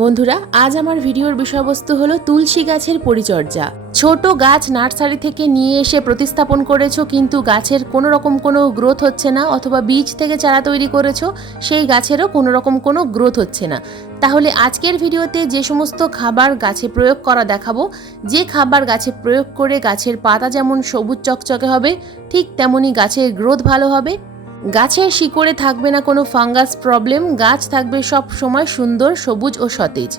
বন্ধুরা, আজ আমার ভিডিওর বিষয়বস্তু হলো তুলসী গাছের পরিচর্যা। ছোট গাছ নার্সারি থেকে নিয়ে এসে প্রতিস্থাপন করেছো, কিন্তু গাছের কোনো রকম কোনো গ্রোথ হচ্ছে না, অথবা বীজ থেকে চারা তৈরি করেছো, সেই গাছেরও কোনো রকম কোনো গ্রোথ হচ্ছে না। তাহলে আজকের ভিডিওতে যে সমস্ত খাবার গাছে প্রয়োগ করা দেখাবো, যে খাবার গাছে প্রয়োগ করে গাছের পাতা যেমন সবুজ চকচকে হবে, ঠিক তেমনি গাছের গ্রোথ ভালো হবে, গাছের শিকড়ে থাকবে না কোনো ফাঙ্গাস প্রবলেম, গাছ থাকবে সব সময় সুন্দর সবুজ ও সতেজ।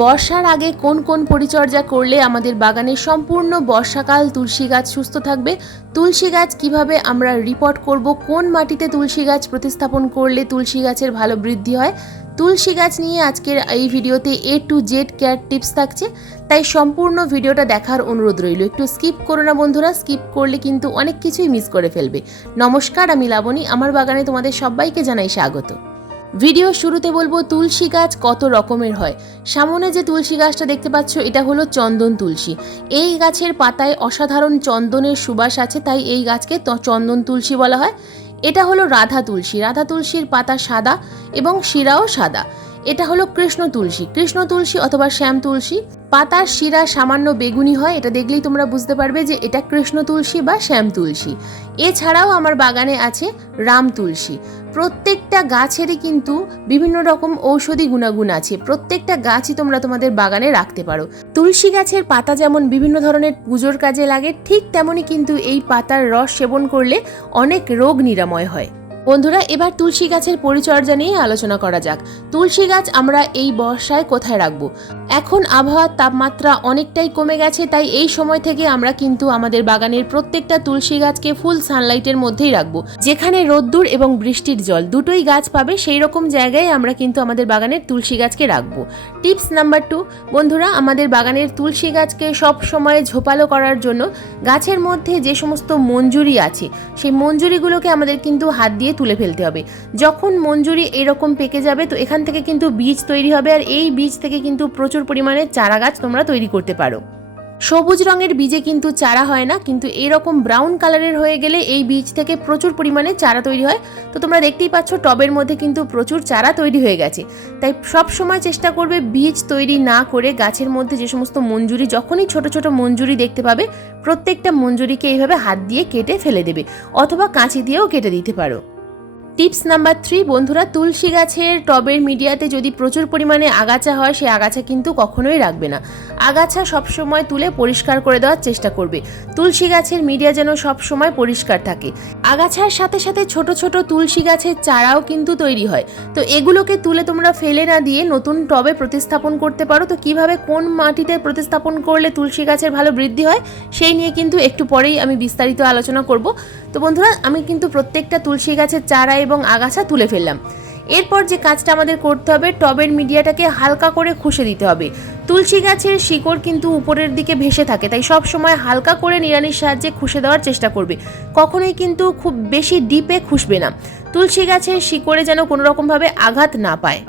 বর্ষার আগে কোন কোন পরিচর্যা করলে আমাদের বাগানের সম্পূর্ণ বর্ষাকাল তুলসী গাছ সুস্থ থাকবে, তুলসী গাছ কিভাবে আমরা রিপোর্ট করব, কোন মাটিতে তুলসী গাছ প্রতিস্থাপন করলে তুলসী গাছের ভালো বৃদ্ধি হয়, তুলসী গাছ নিয়ে আজকের এই ভিডিওতে A to Z care tips থাকছে। তাই সম্পূর্ণ ভিডিওটা দেখার অনুরোধ রইল। একটু স্কিপ করো না বন্ধুরা, স্কিপ করলে কিন্তু অনেক কিছুই মিস করে ফেলবে। নমস্কার, আমি লাবণী, আমার বাগানে তোমাদের সবাইকে জানাই স্বাগত। ভিডিও শুরুতে বলবো তুলসী গাছ কত রকমের হয়। সামনে যে তুলসী গাছটা দেখতে পাচ্ছ, এটা হলো চন্দন তুলসী। এই গাছের পাতায় অসাধারণ চন্দনের সুবাস আছে, তাই এই গাছকে চন্দন তুলসী বলা হয়। এটা হলো রাধা তুলসী। রাধা তুলসীর পাতা সাদা এবং শিরাও সাদা। এটা হলো কৃষ্ণ তুলসী। কৃষ্ণ তুলসী অথবা শ্যাম তুলসী, পাতার শিরা সামান্য বেগুনি হয়, এটা দেখলেই তোমরা বুঝতে পারবে যে এটা কৃষ্ণ তুলসী বা শ্যাম তুলসী। এছাড়াও আমার বাগানে আছে রাম তুলসী। প্রত্যেকটা গাছেরই কিন্তু বিভিন্ন রকম ঔষধি গুণাগুণ আছে, প্রত্যেকটা গাছই তোমরা তোমাদের বাগানে রাখতে পারো। তুলসী গাছের পাতা যেমন বিভিন্ন ধরনের পুজোর কাজে লাগে, ঠিক তেমনি কিন্তু এই পাতার রস সেবন করলে অনেক রোগ নিরাময় হয়। বন্ধুরা, এবার তুলসী গাছের পরিচর্যা নিয়ে আলোচনা করা যাক। তুলসী গাছ আমরা এই বর্ষায় কোথায় রাখবো? এখন আবহাওয়ার তাপমাত্রা অনেকটাই কমে গেছে, তাই এই সময় থেকে আমরা কিন্তু আমাদের বাগানের প্রত্যেকটা তুলসী গাছকে ফুল সানলাইটের মধ্যেই রাখবো। যেখানে রোদ্দুর এবং বৃষ্টির জল দুটোই গাছ পাবে, সেই রকম জায়গায় আমরা কিন্তু আমাদের বাগানের তুলসী গাছকে রাখবো। টিপস নাম্বার 2, বন্ধুরা, আমাদের বাগানের তুলসী গাছকে সব সময় ঝোপালো করার জন্য গাছের মধ্যে যে সমস্ত মঞ্জুরি আছে, সেই মঞ্জুরিগুলোকে আমাদের কিন্তু হাত দিয়ে তুলে ফেলতে হবে। যখন মঞ্জুরি এরকম পেকে যাবে, তো এখান থেকে কিন্তু বীজ তৈরি হবে, আর এই বীজ থেকে কিন্তু প্রচুর পরিমাণে চারা গাছ তোমরা তৈরি করতে পারো। সবুজ রঙের বীজে কিন্তু চারা হয় না, কিন্তু এরকম ব্রাউন কালারের হয়ে গেলে এই বীজ থেকে প্রচুর পরিমাণে চারা তৈরি হয়। তো তোমরা দেখতেই পাচ্ছ টবের মধ্যে কিন্তু প্রচুর চারা তৈরি হয়ে গেছে। তাই সব সময় চেষ্টা করবে বীজ তৈরি না করে গাছের মধ্যে যে সমস্ত মঞ্জুরি, যখনই ছোট ছোট মঞ্জুরি দেখতে পাবে, প্রত্যেকটা মঞ্জুরিকে এইভাবে হাত দিয়ে কেটে ফেলে দেবে, অথবা কাঁচি দিয়েও কেটে দিতে পারো। টিপস নাম্বার 3, বন্ধুরা, তুলসী গাছের টবের মিডিয়াতে যদি প্রচুর পরিমাণে আগাছা হয়, সেই আগাছা কিন্তু কখনোই রাখবে না। আগাছা সবসময় তুলে পরিষ্কার করে দেওয়ার চেষ্টা করবে। তুলসী গাছের মিডিয়া যেন সবসময় পরিষ্কার থাকে। আগাছার সাথে সাথে ছোট ছোট তুলসী গাছের চারাও কিন্তু তৈরি হয়, তো এগুলোকে তুলে তোমরা ফেলে না দিয়ে নতুন টবে প্রতিস্থাপন করতে পারো। তো কিভাবে কোন মাটিতে প্রতিস্থাপন করলে তুলসী গাছের ভালো বৃদ্ধি হয়, সেই নিয়ে কিন্তু একটু পরেই আমি বিস্তারিত আলোচনা করব। তো বন্ধুরা, আমি কিন্তু প্রত্যেকটা তুলসী গাছের চারা এবং আগাছা তুলে ফেললাম। এরপর যে কাজটা আমাদের করতে হবে, টবের মিডিয়াটাকে হালকা করে খুশে দিতে হবে। তুলসী গাছের শিকড় কিন্তু উপরের দিকে ভেসে থাকে, তাই সব সময় হালকা করে নিড়ানির সাহায্যে খুশে দেওয়ার চেষ্টা করবে। কখনোই কিন্তু খুব বেশি ডিপে খুশবে না, তুলসী গাছের শিকড়ে যেন কোনো রকমভাবে আঘাত না পায়।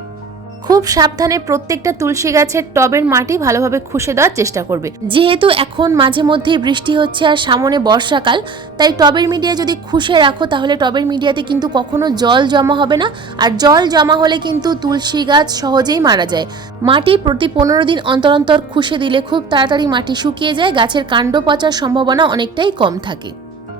খুব সাবধানে প্রত্যেকটা তুলসী গাছের টবের মাটি ভালোভাবে খুশে দেওয়ার চেষ্টা করবে। যেহেতু এখন মাঝে মধ্যেই বৃষ্টি হচ্ছে আর সামনে বর্ষাকাল, তাই টবের মিডিয়া যদি খুশে রাখো, তাহলে টবের মিডিয়াতে কিন্তু কখনো জল জমা হবে না, আর জল জমা হলে কিন্তু তুলসী গাছ সহজেই মারা যায়। মাটি প্রতি 15 দিন অন্তর অন্তর খুশে দিলে খুব তাড়াতাড়ি মাটি শুকিয়ে যায়, গাছের কাণ্ড পচার সম্ভাবনা অনেকটাই কম থাকে।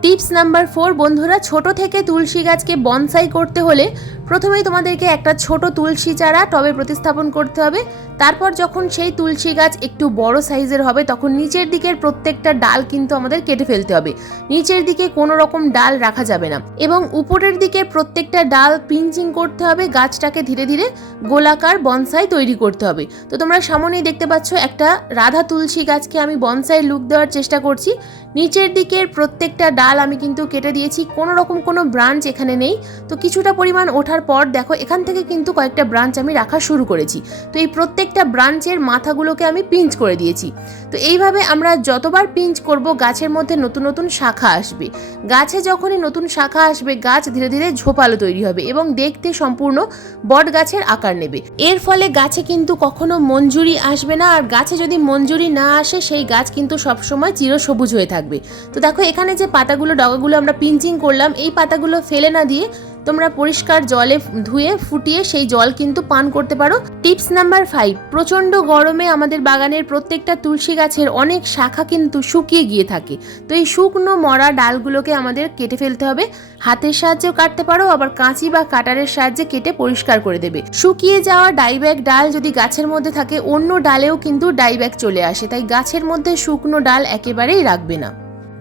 টিপস নাম্বার 4, বন্ধুরা, ছোট থেকে তুলসী গাছকে বনসাই করতে হলে প্রথমেই তোমাদেরকে একটা ছোট তুলসী চারা টবে প্রতিস্থাপন করতে হবে। তারপর যখন সেই তুলসী গাছ একটু বড় সাইজের হবে, তখন নিচের দিকের প্রত্যেকটা ডাল কিন্তু আমাদের কেটে ফেলতে হবে। নিচের দিকে কোনো রকম ডাল রাখা যাবে না, এবং উপরের দিকে প্রত্যেকটা ডাল পিঞ্চিং করতে হবে। গাছটাকে ধীরে ধীরে গোলাকার বনসাই তৈরি করতে হবে। তো তোমরা সামনেই দেখতে পাচ্ছ একটা রাধা তুলসী গাছকে আমি বনসাই লুক দেওয়ার চেষ্টা করছি। নিচের দিকের প্রত্যেকটা ডাল আমি কিন্তু কেটে দিয়েছি, কোনো রকম কোনো ব্রাঞ্চ এখানে নেই। তো কিছুটা পরিমাণ ওঠার পর দেখো এখান থেকে কিন্তু কয়েকটা ব্রাঞ্চ আমি রাখা শুরু করেছি। তো এই প্রত্যেকটা ব্রাঞ্চের মাথাগুলোকে আমি পিঞ্চ করে দিয়েছি। তো এইভাবে আমরা যতবার পিঞ্চ করব, গাছের মধ্যে নতুন নতুন শাখা আসবে। গাছে যখনই নতুন শাখা আসবে, গাছ ধীরে ধীরে ঝোপালো তৈরি হবে এবং দেখতে সম্পূর্ণ বট গাছের আকার নেবে। এর ফলে গাছে কিন্তু কখনো মঞ্জুরি আসবে না, আর গাছে যদি মঞ্জুরি না আসে, সেই গাছ কিন্তু সবসময় চিরসবুজ হয়ে থাকবে। তো দেখো এখানে যে পাতাগুলো, ডগাগুলো আমরা পিঞ্চিং করলাম, এই পাতাগুলো ফেলে না দিয়ে তোমরা পরিষ্কার জলে ধুয়ে ফুটিয়ে সেই জল কিন্তু পান করতে পারো। টিপস নাম্বার 5, প্রচণ্ড গরমে আমাদের বাগানের প্রত্যেকটা তুলসী গাছের অনেক শাখা কিন্তু শুকিয়ে গিয়ে থাকে। তো এই শুকনো মরা ডালগুলোকে আমাদের কেটে ফেলতে হবে। হাতের সাহায্যেও কাটতে পারো, আবার কাঁচি বা কাটারের সাহায্যে কেটে পরিষ্কার করে দেবে। শুকিয়ে যাওয়া ডাইব্যাক ডাল যদি গাছের মধ্যে থাকে, অন্য ডালেও কিন্তু ডাইব্যাক চলে আসে, তাই গাছের মধ্যে শুকনো ডাল একেবারেই রাখবে না।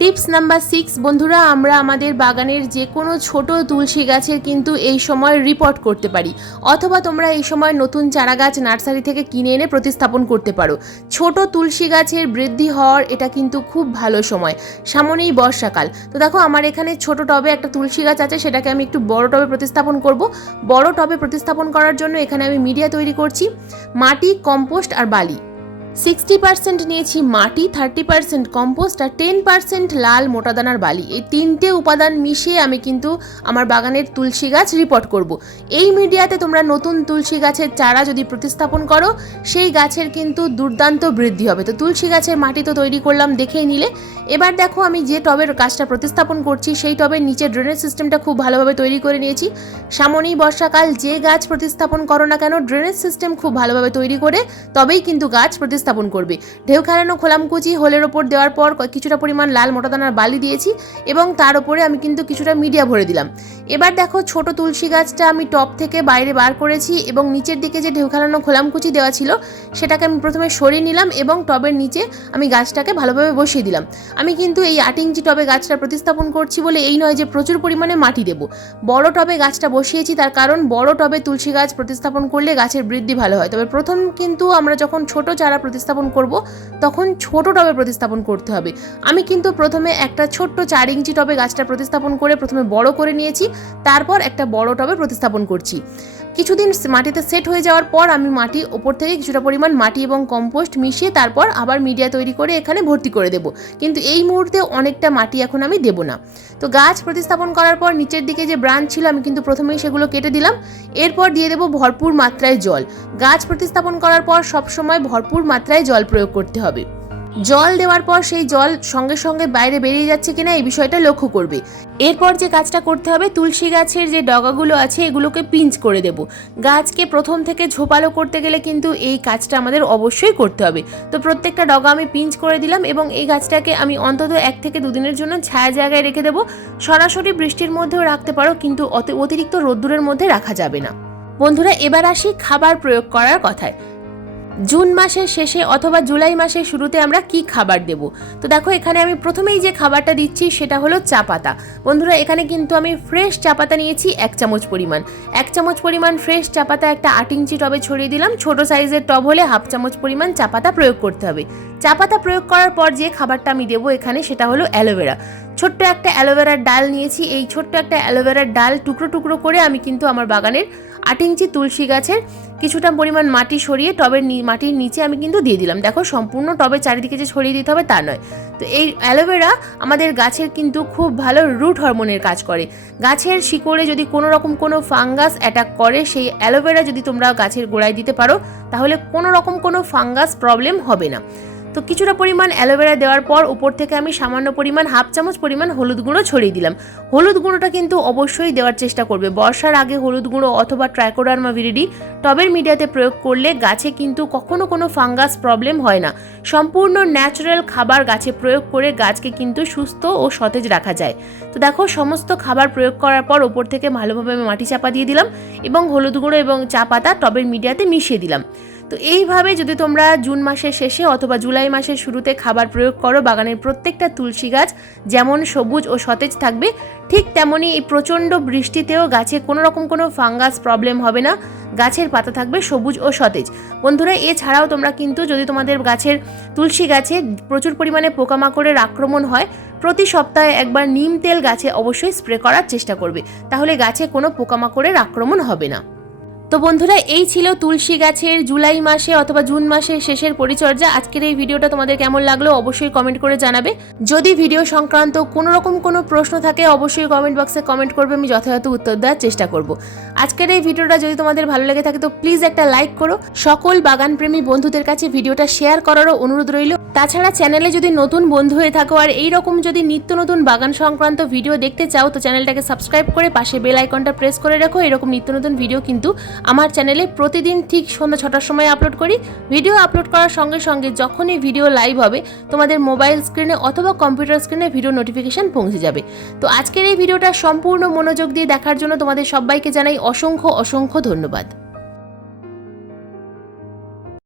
টিপস নাম্বার 6, বন্ধুরা, আমরা আমাদের বাগানের যে কোনো ছোট তুলসী গাছের কিন্তু এই সময় রিপোর্ট করতে পারি, অথবা তোমরা এই সময় নতুন চারা গাছ নার্সারি থেকে কিনে এনে প্রতিস্থাপন করতে পারো। ছোট তুলসী গাছের বৃদ্ধি হওয়ার এটা কিন্তু খুব ভালো সময়, সামনেই বর্ষাকাল। তো দেখো আমার এখানে ছোট টবে একটা তুলসী গাছ আছে, সেটাকে আমি একটু বড় টবে প্রতিস্থাপন করব। বড় টবে প্রতিস্থাপন করার জন্য এখানে আমি মিডিয়া তৈরি করছি, মাটি, কম্পোস্ট আর বালি। 60% নিয়েছি মাটি, 30% কম্পোস্ট আর 10% লাল মোটাদানার বালি। এই তিনটে উপাদান মিশিয়ে আমি কিন্তু আমার বাগানের তুলসী গাছ রিপোর্ট করব। এই মিডিয়াতে তোমরা নতুন তুলসী গাছের চারা যদি প্রতিস্থাপন করো, সেই গাছের কিন্তু দুর্দান্ত বৃদ্ধি হবে। তো তুলসী গাছের মাটি তো তৈরি করলাম, দেখেই নিলে। এবার দেখো আমি যে টবের গাছটা প্রতিস্থাপন করছি, সেই টবের নিচে ড্রেনেজ সিস্টেমটা খুব ভালোভাবে তৈরি করে নিয়েছি। সামনেই বর্ষাকাল, যে গাছ প্রতিস্থাপন করো না কেন, ড্রেনেজ সিস্টেম খুব ভালোভাবে তৈরি করে তবেই কিন্তু গাছ প্রতিস্থাপন করবে। ঢেউ খেলানো খোলামকুচি হোলের ওপর দেওয়ার পর কিছুটা পরিমাণ লাল মোটাদানার বালি দিয়েছি এবং তার উপরে আমি কিন্তু কিছুটা মিডিয়া ভরে দিলাম। এবার দেখো ছোট তুলসী গাছটা আমি টব থেকে বাইরে বার করেছি এবং নিচের দিকে যে ঢেউ খেলানো খোলামকুচি দেওয়া ছিল সেটাকে আমি প্রথমে সরিয়ে নিলাম এবং টবের নিচে আমি গাছটাকে ভালোভাবে বসিয়ে দিলাম। আমি কিন্তু এই 8 ইঞ্চি টবে গাছটা প্রতিস্থাপন করছি বলে এই নয় যে প্রচুর পরিমাণে মাটি দেব। বড় টবে গাছটা বসিয়েছি, তার কারণ বড় টবে তুলসী গাছ প্রতিস্থাপন করলে গাছের বৃদ্ধি ভালো হয়। তবে প্রথম কিন্তু আমরা যখন ছোট চারা প্রতিস্থাপন করব, তখন ছোট টবে প্রতিস্থাপন করতে হবে। আমি কিন্তু প্রথমে একটা ছোট্ট 4 ইঞ্চি টবে গাছটা প্রতিস্থাপন করে প্রথমে বড় করে নিয়েছি, তারপর একটা বড় টবে প্রতিস্থাপন করছি। কিছুদিন মাটিতে সেট হয়ে যাওয়ার পর আমি মাটি ওপর থেকে কিছুটা পরিমাণ মাটি এবং কম্পোস্ট মিশিয়ে তারপর আবার মিডিয়া তৈরি করে এখানে ভর্তি করে দেব। কিন্তু এই মুহূর্তে অনেকটা মাটি এখন আমি দেব না। তো গাছ প্রতিস্থাপন করার পর নিচের দিকে যে ব্রাঞ্চ ছিল আমি কিন্তু প্রথমেই সেগুলো কেটে দিলাম। এরপর দিয়ে দেব ভরপুর মাত্রায় জল। গাছ প্রতিস্থাপন করার পর সবসময় ভরপুর মাত্রায় জল প্রয়োগ করতে হবে। জল দেওয়ার পর সেই জল সঙ্গে সঙ্গে বাইরে বেরিয়ে যাচ্ছে কিনা এই বিষয়টা লক্ষ্য করবে। এরপর যে কাজটা করতে হবে, তুলসী গাছের যে ডগাগুলো আছে এগুলোকে পিঞ্চ করে দেব। গাছকে প্রথম থেকে ঝোপালো করতে গেলে কিন্তু এই কাজটা আমাদের অবশ্যই করতে হবে। তো প্রত্যেকটা ডগা আমি পিঞ্চ করে দিলাম এবং এই গাছটাকে আমি অন্তত 1 থেকে 2 দিনের জন্য ছায়া জায়গায় রেখে দেবো। সরাসরি বৃষ্টির মধ্যেও রাখতে পারো, কিন্তু অতিরিক্ত রোদ্দুরের মধ্যে রাখা যাবে না। বন্ধুরা, এবার আসি খাবার প্রয়োগ করার কথায়। জুন মাসের শেষে অথবা জুলাই মাসের শুরুতে আমরা কি খাবার দেব? তো দেখো এখানে আমি প্রথমেই যে খাবারটা দিচ্ছি সেটা হলো চা পাতা। বন্ধুরা, এখানে কিন্তু আমি ফ্রেশ চা পাতা নিয়েছি 1 চামচ পরিমাণ। 1 চামচ পরিমাণ ফ্রেশ চা পাতা একটা 8 ইঞ্চি টবে ছড়িয়ে দিলাম। ছোট সাইজের টব হলে 1/2 চামচ পরিমাণ চা পাতা প্রয়োগ করতে হবে। চা পাতা প্রয়োগ করার পর যে খাবারটা আমি দেবো এখানে সেটা হলো অ্যালোভেরা। ছোট্ট একটা অ্যালোভেরার ডাল নিয়েছি। এই ছোট্ট একটা অ্যালোভেরার ডাল টুকরো টুকরো করে আমি কিন্তু আমার বাগানের 8 ইঞ্চি তুলসী গাছের কিছুটা পরিমাণ মাটি সরিয়ে টবের মাটির নিচে আমি কিন্তু দিয়ে দিলাম। দেখো সম্পূর্ণ টবের চারিদিকে যে ছড়িয়ে দিতে হবে তা নয়। তো এই অ্যালোভেরা আমাদের গাছের কিন্তু খুব ভালো রুট হরমোনের কাজ করে। গাছের শিকড়ে যদি কোনো রকম কোনো ফাঙ্গাস অ্যাটাক করে, সেই অ্যালোভেরা যদি তোমরা গাছের গোড়ায় দিতে পারো তাহলে কোনো রকম কোনো ফাঙ্গাস প্রবলেম হবে না। তো কিছুটা পরিমাণ অ্যালোভেরা দেওয়ার পর উপর থেকে আমি সামান্য পরিমাণ 1/2 চামচ পরিমাণ হলুদ গুঁড়ো ছড়িয়ে দিলাম। হলুদ গুঁড়োটা কিন্তু অবশ্যই দেওয়ার চেষ্টা করবে। বর্ষার আগে হলুদ গুঁড়ো অথবা ট্রাইকোডার্মা ভিরিডি টবের মিডিয়াতে প্রয়োগ করলে গাছে কিন্তু কখনো কোনো ফাঙ্গাস প্রবলেম হয় না। সম্পূর্ণ ন্যাচারাল খাবার গাছে প্রয়োগ করে গাছকে কিন্তু সুস্থ ও সতেজ রাখা যায়। তো দেখো সমস্ত খাবার প্রয়োগ করার পর উপর থেকে ভালোভাবে আমি মাটি চাপা দিয়ে দিলাম এবং হলুদ গুঁড়ো এবং চা পাতা টবের মিডিয়াতে মিশিয়ে দিলাম। তো এইভাবে যদি তোমরা জুন মাসের শেষে অথবা জুলাই মাসের শুরুতে খাবার প্রয়োগ করো, বাগানের প্রত্যেকটা তুলসী গাছ যেমন সবুজ ও সতেজ থাকবে, ঠিক তেমনই এই প্রচণ্ড বৃষ্টিতেও গাছে কোনো রকম কোনো ফাঙ্গাস প্রবলেম হবে না। গাছের পাতা থাকবে সবুজ ও সতেজ। বন্ধুরা, এছাড়াও তোমরা কিন্তু যদি তোমাদের গাছের তুলসী গাছে প্রচুর পরিমাণে পোকামাকড়ের আক্রমণ হয়, প্রতি সপ্তাহে একবার নিম তেল গাছে অবশ্যই স্প্রে করার চেষ্টা করবে, তাহলে গাছে কোনো পোকামাকড়ের আক্রমণ হবে না। তো বন্ধুরা, এই ছিল তুলসী গাছের জুলাই মাসে অথবা জুন মাসের শেষের পরিচর্যা। আজকের এই ভিডিওটা তোমাদের কেমন লাগলো অবশ্যই কমেন্ট করে জানাবে। যদি ভিডিও সংক্রান্ত কোনো রকম কোনো প্রশ্ন থাকে অবশ্যই কমেন্ট বক্সে কমেন্ট করবে, আমি যথাযথ উত্তর দেওয়ার চেষ্টা করব। আজকের এই ভিডিওটা যদি তোমাদের ভালো লেগে থাকে তো প্লিজ একটা লাইক করো। সকল বাগানপ্রেমী বন্ধুদের কাছে ভিডিওটা শেয়ার করারও অনুরোধ রইল। তাছাড়া চ্যানেলে যদি নতুন বন্ধু হয়ে থাকো আর এই রকম যদি নিত্য নতুন বাগান সংক্রান্ত ভিডিও দেখতে চাও তো চ্যানেলটাকে সাবস্ক্রাইব করে পাশে বেল আইকনটা প্রেস করে রাখো। এরকম নিত্য নতুন ভিডিও কিন্তু আমার চ্যানেলে প্রতিদিন ঠিক সন্ধ্যা 6টার সময় আপলোড করি। ভিডিও আপলোড করার সঙ্গে সঙ্গে যখনই ভিডিও লাইভ হবে তোমাদের মোবাইল স্ক্রিনে অথবা কম্পিউটার স্ক্রিনে ভিডিও নোটিফিকেশন পৌঁছে যাবে। তো আজকের এই ভিডিওটা সম্পূর্ণ মনোযোগ দিয়ে দেখার জন্য তোমাদের সবাইকে জানাই অসংখ্য অসংখ্য ধন্যবাদ।